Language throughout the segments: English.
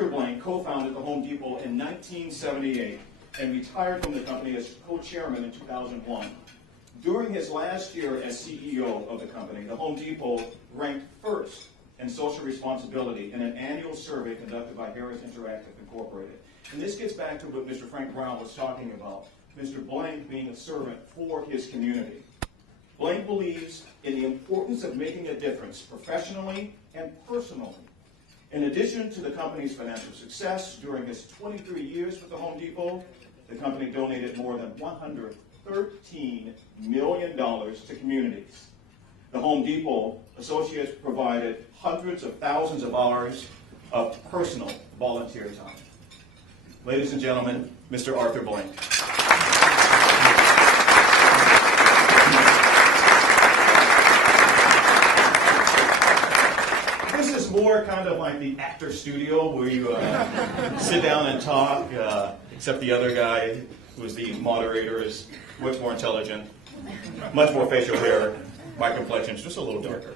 Arthur Blank co-founded the Home Depot in 1978 and retired from the company as co-chairman in 2001. During his last year as CEO of the company, the Home Depot ranked first in social responsibility in an annual survey conducted by Harris Interactive Incorporated. And this gets back to what Mr. Frank Brown was talking about, Mr. Blank being a servant for his community. Blank believes in the importance of making a difference professionally and personally. In addition to the company's financial success, during his 23 years with the Home Depot, the company donated more than $113 million to communities. The Home Depot associates provided hundreds of thousands of hours of personal volunteer time. Ladies and gentlemen, Mr. Arthur Blank. This is more kind of like the actor studio where you sit down and talk, except the other guy, who is the moderator, is much more intelligent, much more facial hair. My complexion is just a little darker.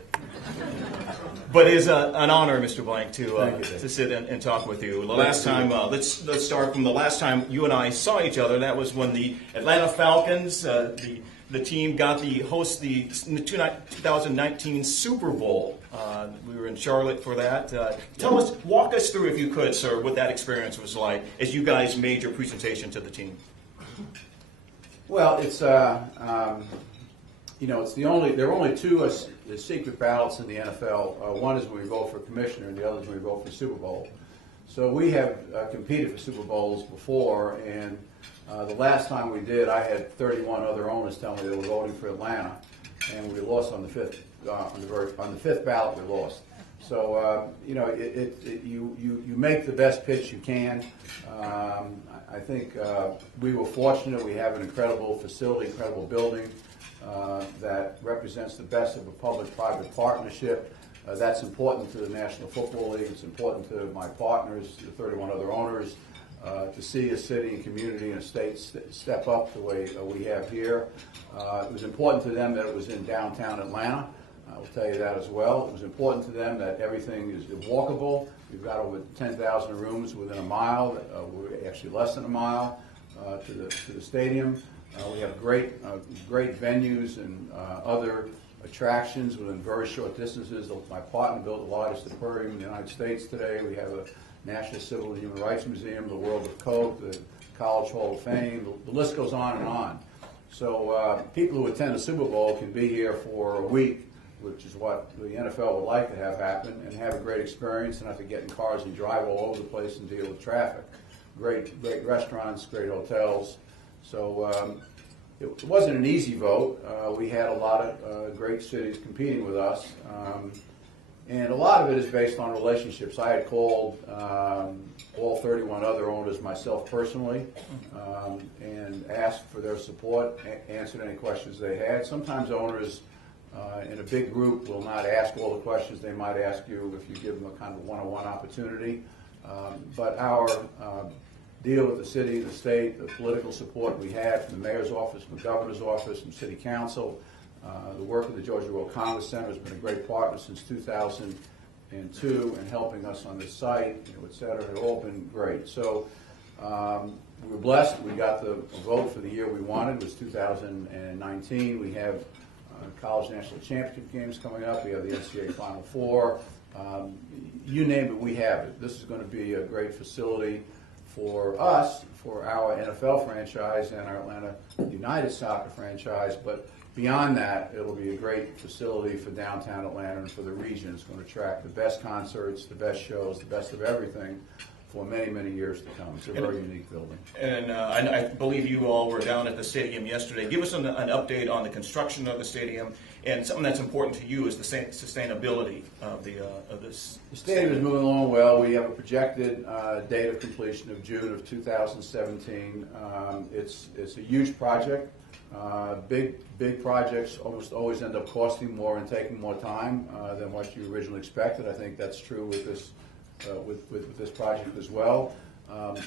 But it is an honor, Mr. Blank, to sit and talk with you. The last time, let's start from the last time you and I saw each other. That was when the Atlanta Falcons, the team, got the host the 2019 Super Bowl. We were in Charlotte for that. Walk us through, if you could, sir, what that experience was like as you guys made your presentation to the team. Well, it's it's there are only two secret ballots in the NFL. One is when we vote for commissioner, and the other is when we vote for Super Bowl. So we have competed for Super Bowls before, and the last time we did, I had 31 other owners tell me they were voting for Atlanta, and we lost on the fifth ballot. We lost. So you make the best pitch you can. I think we were fortunate. We have an incredible facility, incredible building that represents the best of a public-private partnership. That's important to the National Football League. It's important to my partners, the 31 other owners, to see a city and community and a state step up the way we have here. It was important to them that it was in downtown Atlanta. I will tell you that as well. It was important to them that everything is walkable. We've got over 10,000 rooms within a mile. We're actually less than a mile to the stadium. We have great venues and other attractions within very short distances. My partner built the largest aquarium in the United States today. We have a National Civil and Human Rights Museum, the World of Coke, the College Hall of Fame. The list goes on and on. So people who attend the Super Bowl can be here for a week, which is what the NFL would like to have happen, and have a great experience and not to get in cars and drive all over the place and deal with traffic. Great restaurants, great hotels. So it wasn't an easy vote. We had a lot of great cities competing with us. And a lot of it is based on relationships. I had called all 31 other owners myself personally and asked for their support, answered any questions they had. Sometimes owners in a big group will not ask all the questions they might ask you if you give them a kind of one-on-one opportunity. But our deal with the city, the state, the political support we had from the mayor's office, from the governor's office, from city council, the work of the Georgia World Congress Center has been a great partner since 2002 in helping us on this site, et cetera. It's all been great. So we were blessed. We got the vote for the year we wanted. It was 2019. We have college national championship games coming up. We have the NCAA Final Four. You name it, we have it. This is going to be a great facility for us, for our NFL franchise and our Atlanta United soccer franchise. But beyond that, it'll be a great facility for downtown Atlanta and for the region. It's going to attract the best concerts, the best shows, the best of everything for many, many years to come. It's a very unique building. And I believe you all were down at the stadium yesterday. Give us an update on the construction of the stadium, and something that's important to you is the sustainability of this. The stadium is moving along well. We have a projected date of completion of June of 2017. It's a huge project. Big projects almost always end up costing more and taking more time than what you originally expected. I think that's true with this with this project as well.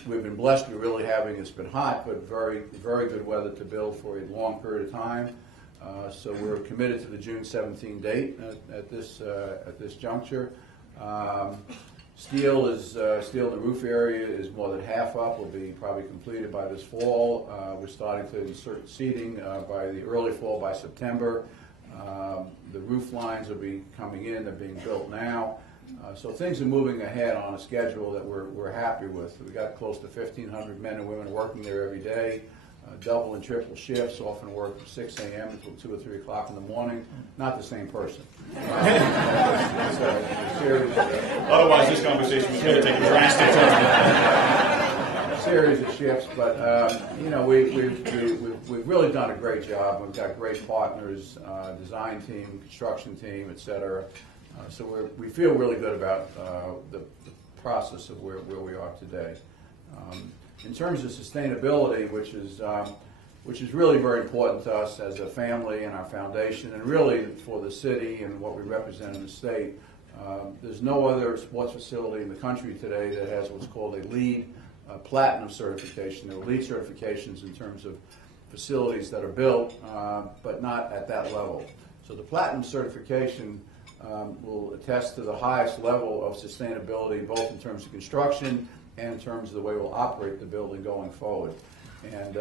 We've been blessed. We're really it's been hot, but very, very good weather to build for a long period of time. So we're committed to the June 17 date at this juncture. Steel in the roof area is more than half up. Will be probably completed by this fall. We're starting to insert seating by the early fall, by September. The roof lines will be coming in. They're being built now. So things are moving ahead on a schedule that we're happy with. We've got close to 1,500 men and women working there every day. Double and triple shifts, often work from 6 a.m. until 2 or 3 o'clock in the morning. Not the same person. It's a series Otherwise, this conversation is going to take a drastic turn. series of shifts, but we've really done a great job. We've got great partners, design team, construction team, et cetera. So we feel really good about the process of where we are today. In terms of sustainability, which is really very important to us as a family and our foundation, and really for the city and what we represent in the state, there's no other sports facility in the country today that has what's called a LEED Platinum certification. There are LEED certifications in terms of facilities that are built, but not at that level. So the Platinum certification will attest to the highest level of sustainability, both in terms of construction and in terms of the way we'll operate the building going forward. And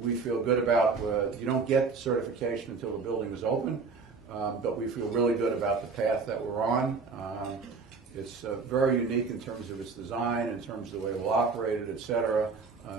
we feel good about, you don't get certification until the building is open, but we feel really good about the path that we're on. It's very unique in terms of its design, in terms of the way we'll operate it, et cetera.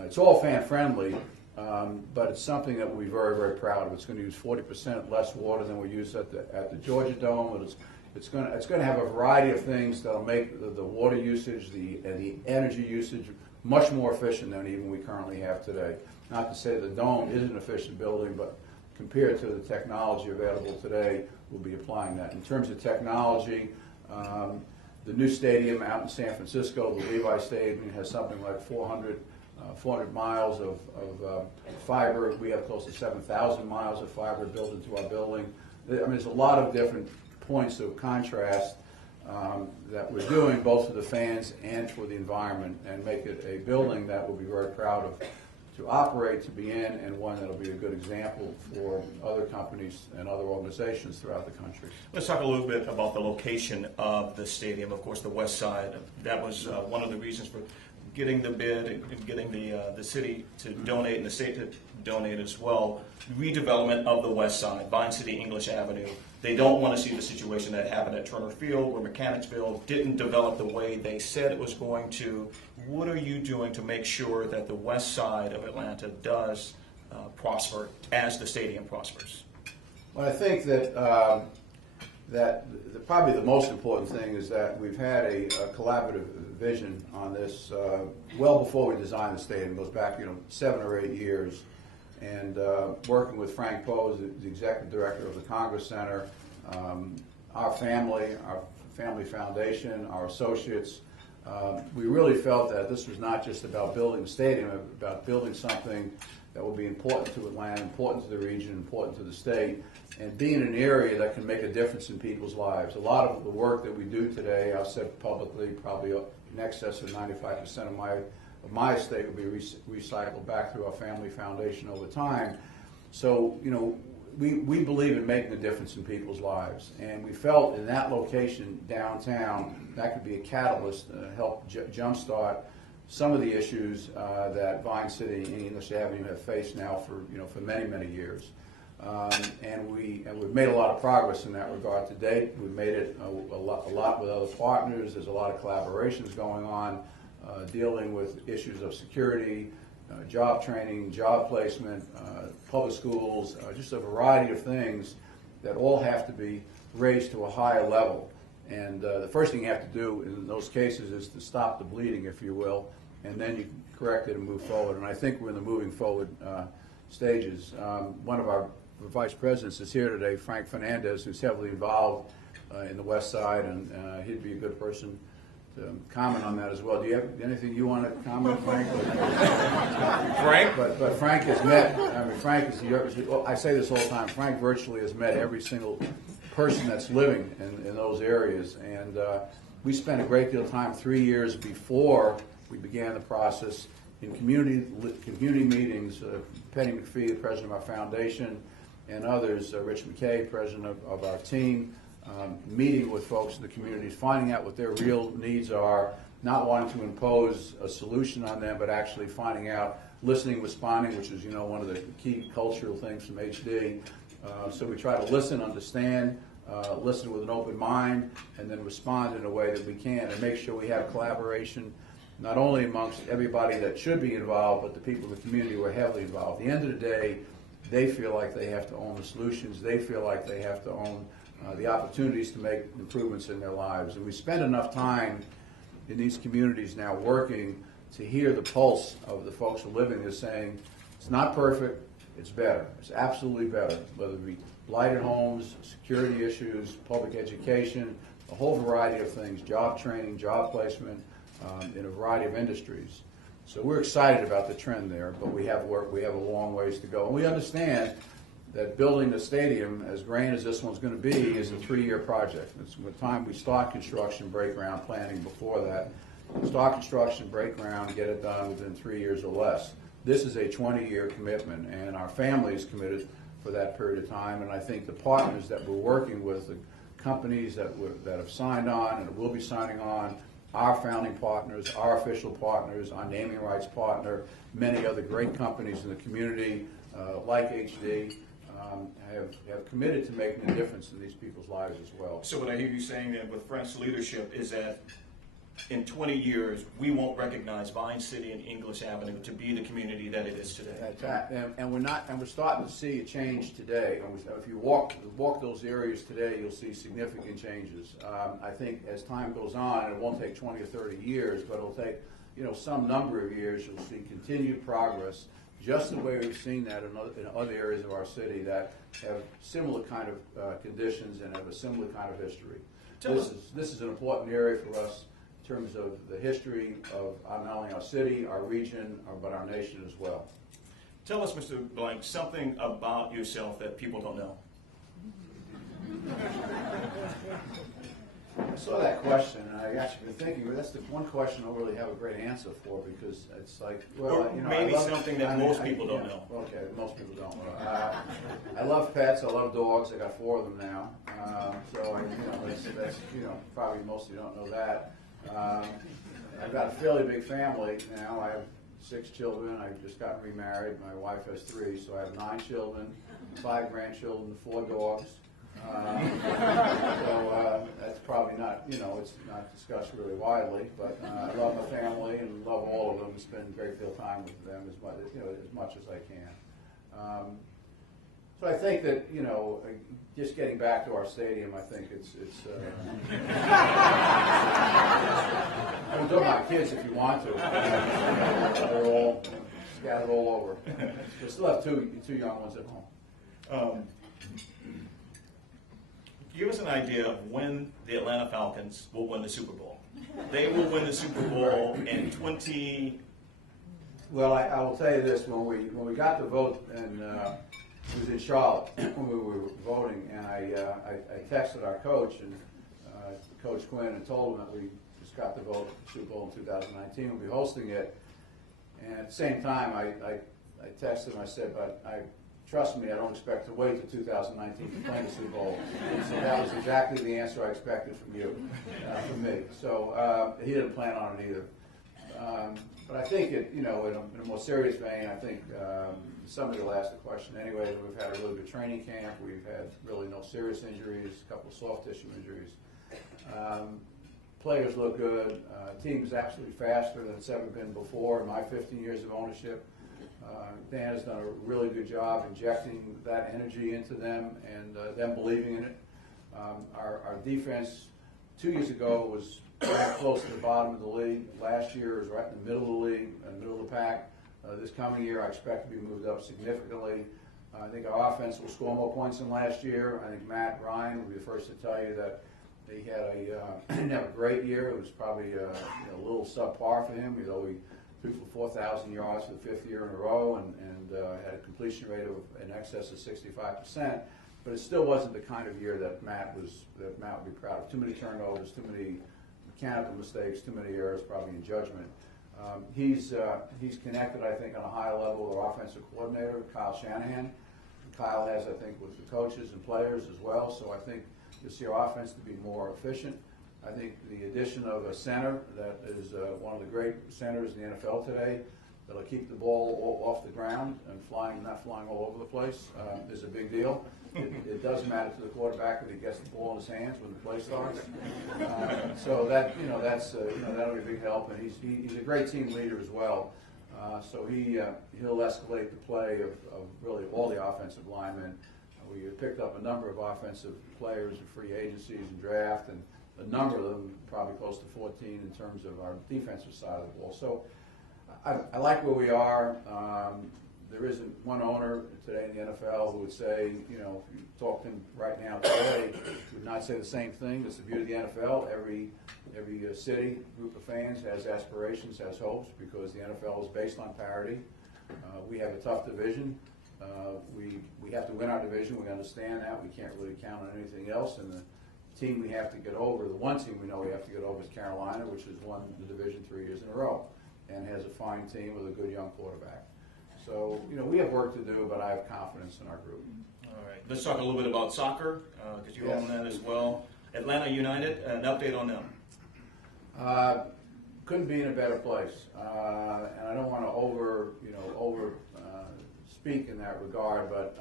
It's all fan-friendly, but it's something that we'll be very, very proud of. It's going to use 40% less water than we use at the Georgia Dome. And it's going to have a variety of things that'll make the water usage, the energy usage much more efficient than even we currently have today. Not to say the Dome is an efficient building, but compared to the technology available today, we'll be applying that. In terms of technology, the new stadium out in San Francisco, the Levi Stadium, has something like 400 miles of fiber. We have close to 7,000 miles of fiber built into our building. I mean, there's a lot of different points of contrast that we're doing, both for the fans and for the environment, and make it a building that we'll be very proud of to operate, to be in, and one that'll be a good example for other companies and other organizations throughout the country. Let's talk a little bit about the location of the stadium. Of course, the west side. That was one of the reasons for getting the bid and getting the city to donate and the state to donate as well. Redevelopment of the west side, Vine City, English Avenue. They don't want to see the situation that happened at Turner Field, where Mechanicsville didn't develop the way they said it was going to. What are you doing to make sure that the west side of Atlanta does prosper as the stadium prospers? Well, I think that probably the most important thing is that we've had a collaborative vision on this well before we designed the stadium. It goes back 7 or 8 years. And working with Frank Poe, the executive director of the Congress Center, our family foundation, our associates, we really felt that this was not just about building a stadium, about building something that will be important to Atlanta, important to the region, important to the state, and being in an area that can make a difference in people's lives. A lot of the work that we do today, I've said publicly, probably in excess of 95% of my estate will be recycled back through our family foundation over time. So, we believe in making a difference in people's lives. And we felt in that location downtown, that could be a catalyst to help jumpstart some of the issues that Vine City and English Avenue have faced now for many, many years. And we've made a lot of progress in that regard to date. We've made it a lot with other partners. There's a lot of collaborations going on, dealing with issues of security, job training, job placement, public schools, just a variety of things that all have to be raised to a higher level. And the first thing you have to do in those cases is to stop the bleeding, if you will, and then you can correct it and move forward. And I think we're in the moving forward stages. One of our vice presidents is here today, Frank Fernandez, who's heavily involved in the West Side, and he'd be a good person to comment on that as well. Do you have anything you want to comment, Frank? Frank? But Frank has met, Frank is, I say this all the time, Frank virtually has met every single person that's living in those areas. And we spent a great deal of time, 3 years before we began the process, in community meetings. Penny McPhee, the president of our foundation, and others, Rich McKay, president of our team, meeting with folks in the communities, finding out what their real needs are, not wanting to impose a solution on them, but actually finding out, listening, responding, which is, one of the key cultural things from HD. So we try to listen, understand, listen with an open mind, and then respond in a way that we can, and make sure we have collaboration, not only amongst everybody that should be involved, but the people in the community who are heavily involved. At the end of the day, they feel like they have to own the solutions. They feel like they have to own the opportunities to make improvements in their lives. And we spend enough time in these communities now working to hear the pulse of the folks who are living there saying, it's not perfect, it's better. It's absolutely better, whether it be blighted homes, security issues, public education, a whole variety of things, job training, job placement, in a variety of industries. So we're excited about the trend there, but we have work, we have a long ways to go. And we understand that building the stadium, as grand as this one's going to be, is a 3-year project. It's the time we start construction, break ground, planning before that. Start construction, break ground, get it done within 3 years or less. This is a 20-year commitment, and our family is committed for that period of time. And I think the partners that we're working with, the companies that have signed on and will be signing on, our founding partners, our official partners, our naming rights partner, many other great companies in the community like HD have committed to making a difference in these people's lives as well. So what I hear you saying then with Frank's leadership is that in 20 years, we won't recognize Vine City and English Avenue to be the community that it is today. That's right. And we're starting to see a change today. And if you walk those areas today, you'll see significant changes. I think as time goes on, it won't take 20 or 30 years, but it'll take some number of years. You'll see continued progress, just the way we've seen that in other areas of our city that have similar kind of conditions and have a similar kind of history. This is an important area for us in terms of the history of not only our city, our region, but our nation as well. Tell us, Mr. Blank, something about yourself that people don't know. I saw that question, and I actually been thinking, well, that's the one question I don't really have a great answer for, because it's like, well, or maybe something that most people don't know. Okay, most people don't know. I love pets. I love dogs. I got 4 of them now. So that's probably most of you don't know that. I've got a fairly big family now. I have 6 children. I've just gotten remarried. My wife has 3, so I have 9 children, 5 grandchildren, 4 dogs. So that's probably not, it's not discussed really widely, but I love my family and love all of them. Spend a great deal of time with them as much as I can. So I think that, just getting back to our stadium, I think it's I can talk about kids if you want to. They're all scattered all over. We still have two young ones at home. Give us an idea of when the Atlanta Falcons will win the Super Bowl. They will win the Super Bowl in 20... Well, I will tell you this. When we got the vote, and it was in Charlotte when we were voting, and I texted our coach, and Coach Quinn, and told him that we just got the vote for the Super Bowl in 2019. We'll be hosting it. And at the same time, I texted him. I said, but trust me, I don't expect to wait till 2019 to play the Super Bowl. So that was exactly the answer I expected from you, from me. So he didn't plan on it either. But I think in a more serious vein, I think somebody will ask the question anyway. We've had a really good training camp. We've had really no serious injuries, a couple of soft tissue injuries. Players look good. Team is absolutely faster than it's ever been before in my 15 years of ownership. Dan has done a really good job injecting that energy into them and them believing in it. Our defense 2 years ago was right close to the bottom of the league. Last year was right in the middle of the league, middle of the pack. This coming year, I expect to be moved up significantly. I think our offense will score more points than last year. I think Matt Ryan will be the first to tell you that he didn't have a great year. It was probably a little subpar for him, though he threw for 4,000 yards for the 5th year in a row and had a completion rate of in excess of 65%. But it still wasn't the kind of year that Matt would be proud of. Too many turnovers, too many mechanical mistakes, too many errors, probably in judgment. He's connected, I think, on a high level with our offensive coordinator, Kyle Shanahan. Kyle has, I think, with the coaches and players as well. So I think You'll see our offense to be more efficient. I think the addition of a center that is one of the great centers in the NFL today, that'll keep the ball off the ground and not flying all over the place, is a big deal. It does matter to the quarterback that he gets the ball in his hands when the play starts. So that'll be a big help, and he's a great team leader as well. So he'll escalate the play of really all the offensive linemen. We picked up a number of offensive players in free agencies and draft, and a number of them, probably close to 14 in terms of our defensive side of the ball. So I like where we are. There isn't one owner today in the NFL who would say, if you talk to him right now today, he would not say the same thing. It's the beauty of the NFL. Every city, group of fans has aspirations, has hopes, because the NFL is based on parity. We have a tough division. We have to win our division. We understand that. We can't really count on anything else. And the team we have to get over, the one team we know we have to get over is Carolina, which has won the division 3 years in a row and has a fine team with a good young quarterback. So, we have work to do, but I have confidence in our group. All right. Let's talk a little bit about soccer, because you own that as well. Atlanta United, an update on them. Couldn't be in a better place. And I don't want to speak in that regard, but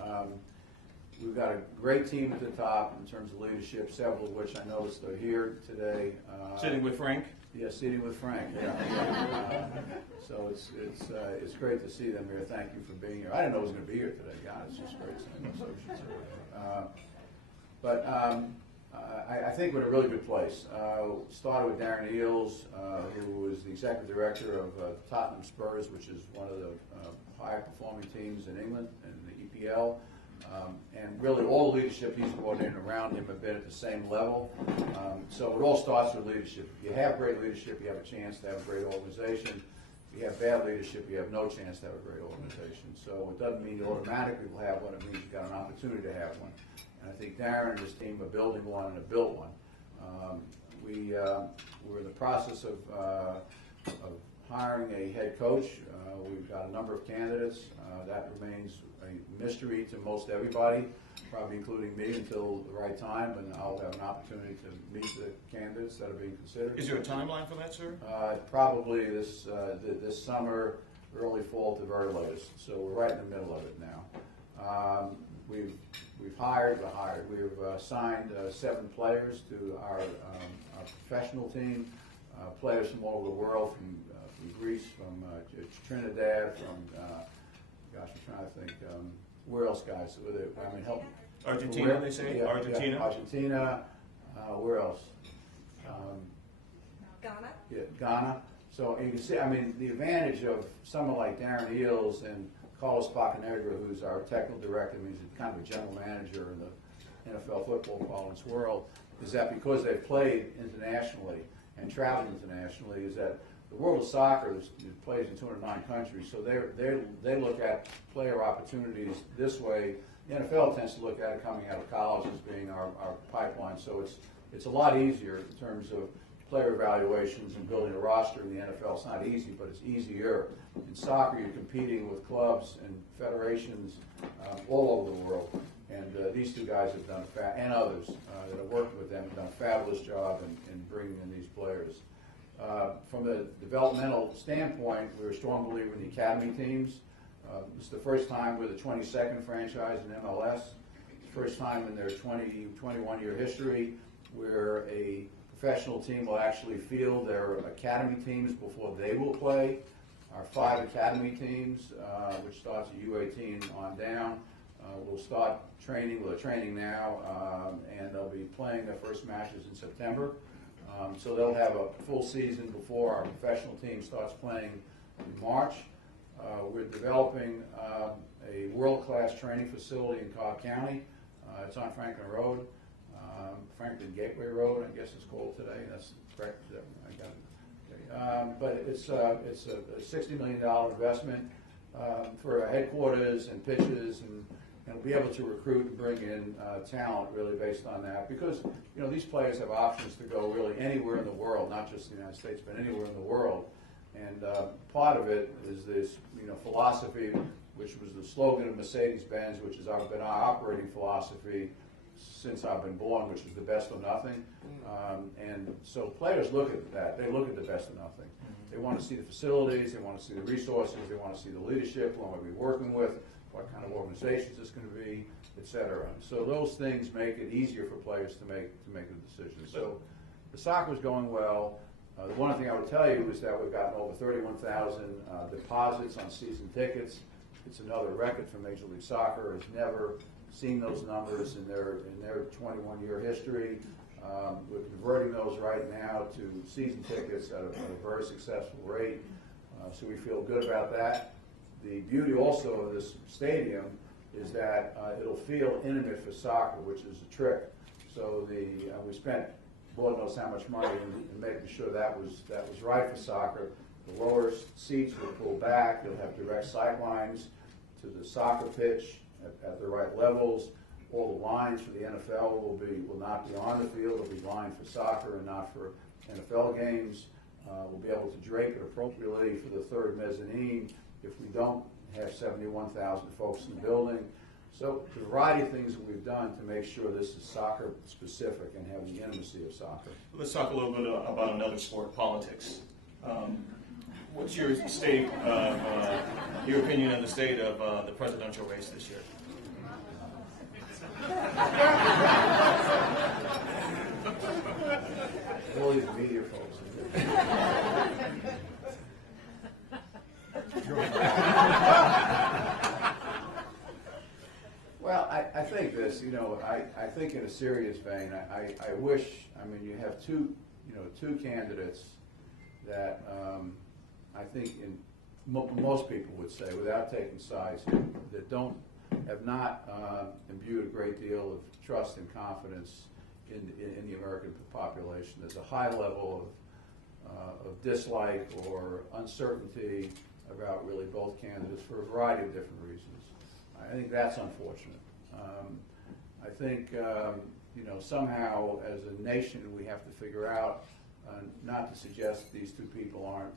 we've got a great team at the top in terms of leadership, several of which I noticed are here today. Sitting with Frank? Yeah, sitting with Frank. Yeah. So it's great to see them here. Thank you for being here. I didn't know he was going to be here today. God, it's just great seeing him. But I think we're in a really good place. Started with Darren Eales, who was the executive director of Tottenham Spurs, which is one of the high-performing teams in England in the EPL. And really all the leadership he's brought in around him have been at the same level. So it all starts with leadership. If you have great leadership, you have a chance to have a great organization. If you have bad leadership, you have no chance to have a great organization. So it doesn't mean you automatically will have one. It means you've got an opportunity to have one. And I think Darren and his team are building one and have built one. We're in the process of hiring a head coach. We've got a number of candidates. That remains a mystery to most everybody, probably including me, until the right time, and I'll have an opportunity to meet the candidates that are being considered. Is there a timeline for that, sir? Probably this summer, early fall at the very latest. So we're right in the middle of it now. We've hired. We've signed 7 players to our professional team, players from all over the world, from Greece, from Trinidad, from I'm trying to think. Where else, guys? Help. Argentina, they say? Yeah, Argentina? Yeah, Argentina. Where else? Ghana. Yeah, Ghana. So you can see, the advantage of someone like Darren Eales and Carlos Bocanegra, who's our technical director, he's kind of a general manager in the NFL football parlance world, is that because they've played internationally and traveled internationally, is that the world of soccer plays in 209 countries, so they look at player opportunities this way. The NFL tends to look at it coming out of college as being our pipeline, so it's a lot easier in terms of player evaluations and building a roster in the NFL. It's not easy, but it's easier. In soccer, you're competing with clubs and federations all over the world, and these two guys have done, and others that have worked with them, have done a fabulous job in bringing in these players. From a developmental standpoint, we're a strong believer in the academy teams. This is the first time we're the 22nd franchise in MLS. It's the first time in their 21-year history where a professional team will actually field their academy teams before they will play. Our 5 academy teams, which starts at U18 on down, will start training. They're training now, and they'll be playing their first matches in September. So they'll have a full season before our professional team starts playing in March. We're developing a world-class training facility in Cobb County. It's on Franklin Road, Franklin Gateway Road, I guess it's called today. That's correct. I got it. Okay. But it's a $60 million investment for headquarters and pitches, and we'll be able to recruit and bring in talent really based on that, because these players have options to go really anywhere in the world, not just the United States, but anywhere in the world. And part of it is this philosophy, which was the slogan of Mercedes-Benz, which has been our operating philosophy, since I've been born, which is the best or nothing. And so players look at that. They look at the best or nothing. They want to see the facilities. They want to see the resources. They want to see the leadership, who I'm going to be working with, what kind of organizations it's going to be, et cetera. So those things make it easier for players to make a decision. So the soccer's going well. The one thing I would tell you is that we've gotten over 31,000 deposits on season tickets. It's another record for Major League Soccer. Has never seen those numbers in their 21-year history. We're converting those right now to season tickets at a very successful rate. So we feel good about that. The beauty also of this stadium is that it'll feel intimate for soccer, which is a trick. So we spent Lord knows how much money in making sure that was right for soccer. The lower seats will pull back. You'll have direct sight lines to the soccer pitch at the right levels. All the lines for the NFL will not be on the field. They'll be lined for soccer and not for NFL games. We'll be able to drape it appropriately for the third mezzanine if we don't have 71,000 folks in the building. So the variety of things that we've done to make sure this is soccer specific and have the intimacy of soccer. Let's talk a little bit about another sport, politics. What's your state, your opinion on the state of the presidential race this year? All these media folks. Well, I think this, I think in a serious vein, I wish, you have two candidates that I think most people would say, without taking sides, that have not imbued a great deal of trust and confidence in the American population. There's a high level of dislike or uncertainty about really both candidates for a variety of different reasons. I think that's unfortunate. I think somehow as a nation we have to figure out, not to suggest these two people aren't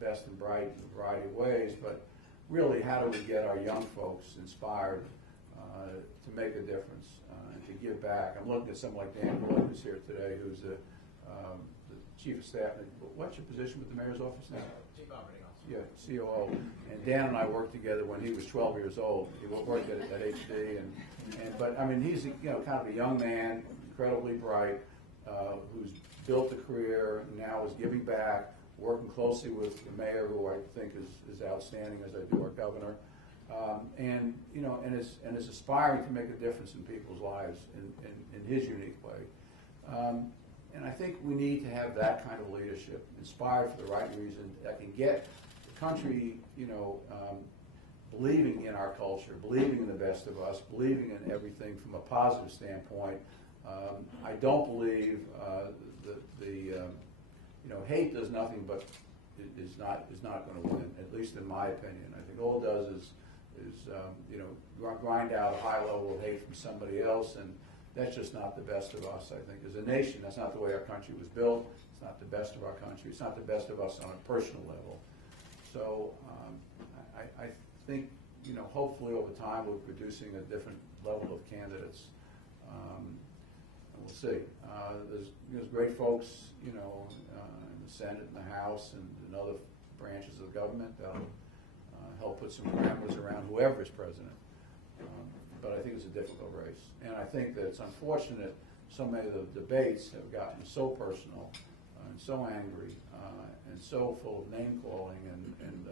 best and bright in a variety of ways, but really how do we get our young folks inspired to make a difference and to give back. I'm looking at someone like Dan Wood, who's here today, who's the chief of staff. What's your position with the mayor's office now? Chief Operating Officer. Yeah, COO. And Dan and I worked together when he was 12 years old. He worked at HD, but he's kind of a young man, incredibly bright, who's built a career, now is giving back, working closely with the mayor, who I think is outstanding, as I do our governor, and is aspiring to make a difference in people's lives in his unique way. And I think we need to have that kind of leadership, inspired for the right reason, that can get the country, believing in our culture, believing in the best of us, believing in everything from a positive standpoint. I don't believe hate does nothing but is not going to win, at least in my opinion. I think all it does is grind out a high level of hate from somebody else, and that's just not the best of us. I think as a nation, that's not the way our country was built. It's not the best of our country. It's not the best of us on a personal level. So I think hopefully over time we're producing a different level of candidates. And we'll see. There's great folks, in the Senate and the House and in other branches of the government that'll help put some parameters around whoever is president. But I think it's a difficult race. And I think that it's unfortunate so many of the debates have gotten so personal and so angry and so full of name calling and it's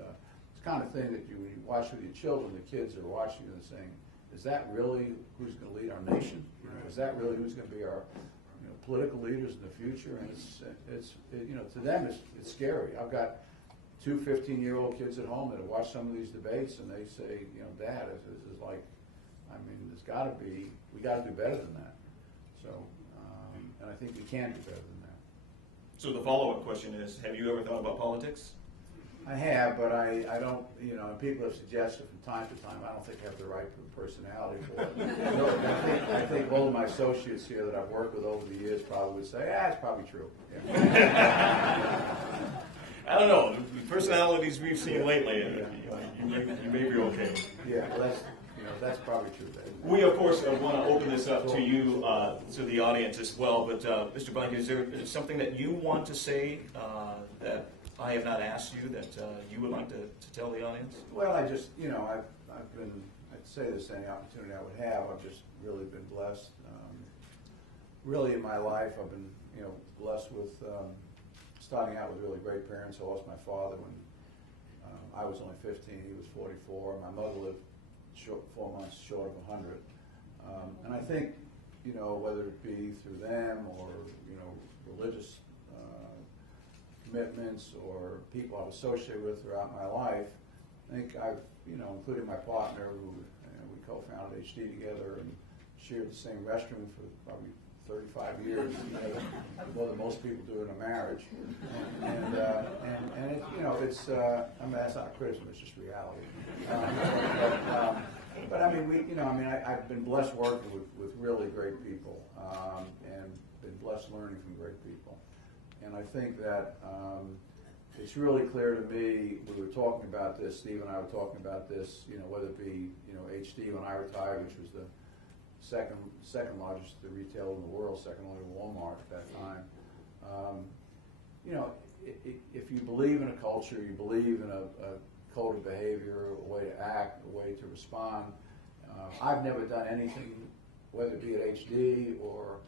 the kind of thing that when you watch with your children, the kids are watching and saying, is that really who's going to lead our nation? Is that really who's going to be our political leaders in the future? And it's to them it's scary. I've got two 15-year-old kids at home that have watched some of these debates, and they say, Dad, this is like, there's got to be, we got to do better than that. So, and I think we can do better than that. So the follow-up question is, have you ever thought about politics? I have, but I don't, and people have suggested from time to time, I don't think I have the right personality for it. I think all of my associates here that I've worked with over the years probably would say, it's probably true. Yeah. I don't know. The personalities we've seen lately, you may be okay. Yeah, well, that's probably true, Dave. We, of course, want to open this up to you, to the audience as well. But, Mr. Blank, is there something that you want to say that I have not asked you that you would like to tell the audience? Well, I just, I've been, I'd say this any opportunity I would have, I've just really been blessed. Really in my life, I've been, blessed with starting out with really great parents. I lost my father when I was only 15, he was 44. My mother lived 4 months short of 100. And I think, whether it be through them or, religious commitments or people I've associated with throughout my life, I think I've, including my partner, who we co-founded HD together and shared the same restroom for probably 35 years, more than most people do in a marriage. And it, it's, I mean, that's not criticism, it's just reality. But I mean, I've been blessed working with really great people, and been blessed learning from great people. And I think that it's really clear to me, we were talking about this, Steve and I were talking about this, whether it be, HD when I retired, which was the second largest retailer in the world, second only to Walmart at that time. If you believe in a culture, you believe in a code of behavior, a way to act, a way to respond. I've never done anything, whether it be at HD or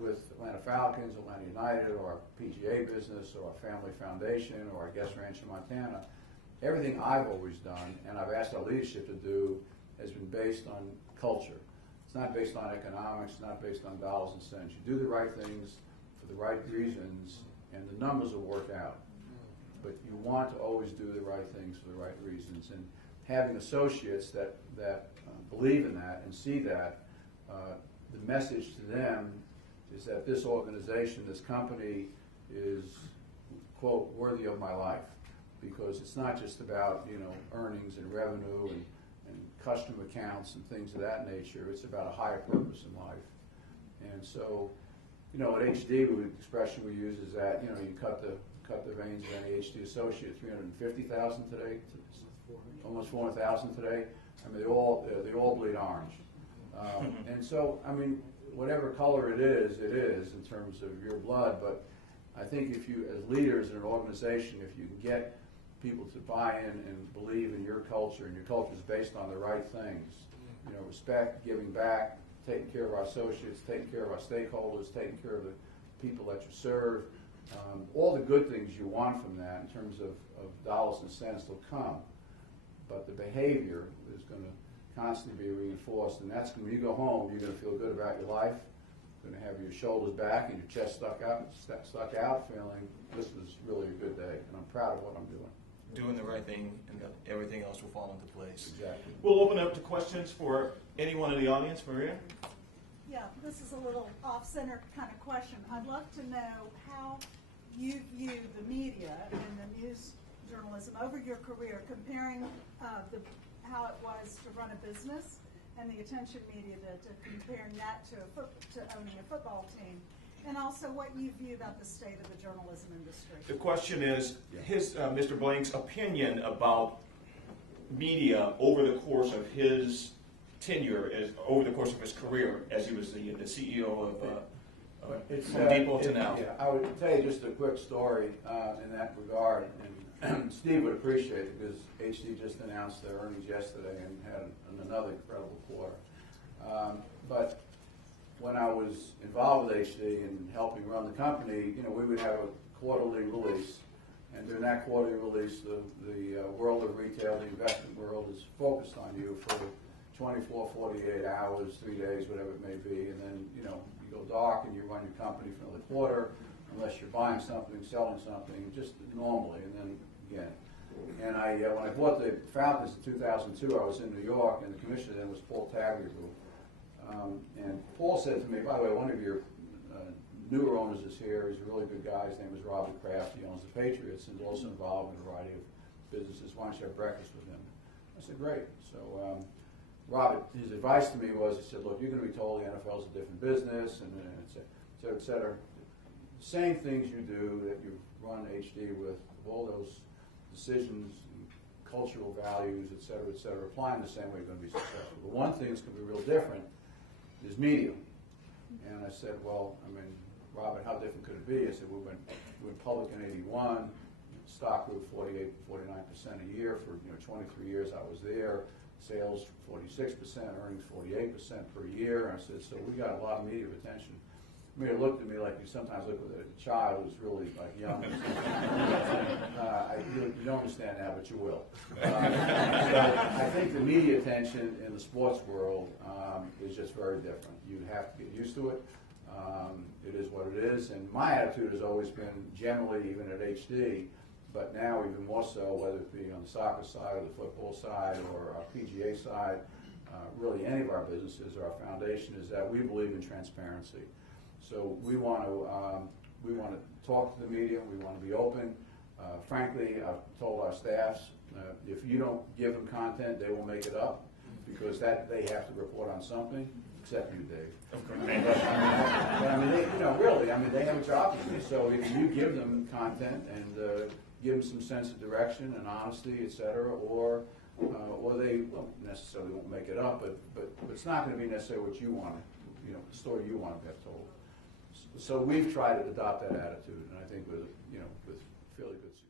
with Atlanta Falcons, Atlanta United, or our PGA business, or our family foundation, or our guest ranch in Montana. Everything I've always done, and I've asked our leadership to do, has been based on culture. It's not based on economics, not based on dollars and cents. You do the right things for the right reasons, and the numbers will work out. But you want to always do the right things for the right reasons. And having associates that believe in that and see that, the message to them is that this organization, this company is, quote, worthy of my life. Because it's not just about, earnings and revenue and customer accounts and things of that nature. It's about a higher purpose in life. And so, at HD, the expression we use is that, you cut the veins of any HD associate, 350,000 today, almost 400,000 today. I mean, they all bleed orange. And so, I mean, whatever color it is in terms of your blood. But I think if you, as leaders in an organization, if you can get people to buy in and believe in your culture, and your culture is based on the right things, respect, giving back, taking care of our associates, taking care of our stakeholders, taking care of the people that you serve, all the good things you want from that in terms of dollars and cents will come. But the behavior is going to constantly be reinforced, and that's when you go home, you're going to feel good about your life, you're going to have your shoulders back and your chest stuck out, feeling this was really a good day, and I'm proud of what I'm doing. Doing the right thing, and everything else will fall into place. Exactly. We'll open up to questions for anyone in the audience. Maria? Yeah, this is a little off-center kind of question. I'd love to know how you view the media and the news journalism over your career, comparing how it was to run a business and the attention media, to comparing that to owning a football team. And also what you view about the state of the journalism industry. The question is Mr. Blank's opinion about media over the course of his tenure, over the course of his career, as he was the CEO of Home Depot to now. Yeah, I would tell you just a quick story in that regard, and Steve would appreciate it because HD just announced their earnings yesterday and had another incredible quarter. But when I was involved with HD and helping run the company, we would have a quarterly release. And during that quarterly release, the world of retail, the investment world, is focused on you for 24, 48 hours, 3 days, whatever it may be. And then, you go dark and you run your company for another quarter, unless you're buying something, selling something, just normally, and then again. And when I bought the Falcons in 2002, I was in New York, and the commissioner then was Paul Tagliabue. And Paul said to me, by the way, one of your newer owners is here. He's a really good guy. His name is Robert Kraft. He owns the Patriots and is also involved in a variety of businesses. Why don't you have breakfast with him? I said, great. So Robert, his advice to me was, he said, look, you're going to be told the NFL is a different business, and et cetera. The same things you do that you've run HD with, all those decisions and cultural values, et cetera, applying the same way you're going to be successful. The one thing that's going to be real different is media. And I said, well, I mean, Robert, how different could it be? I said, we went public in '81. Stock grew 48, 49% a year for 23 years I was there. Sales 46%, earnings 48% per year. I said, so we got a lot of media attention. Mayor looked at me like you sometimes look at a child who's really like young. You don't understand now, but you will. So I think the media attention in the sports world is just very different. You have to get used to it. It is what it is. And my attitude has always been, generally, even at HD, but now even more so, whether it be on the soccer side or the football side or our PGA side, really any of our businesses, our foundation is that we believe in transparency. So we want to talk to the media. We want to be open. Frankly, I've told our staffs, if you don't give them content, they will make it up because they have to report on something. Except you, Dave. But I mean, they have a job to do. So if you give them content and give them some sense of direction and honesty, et cetera, or they necessarily won't make it up, but it's not going to be necessarily what you want, the story you want to have told. So we've tried to adopt that attitude, and I think with fairly good success.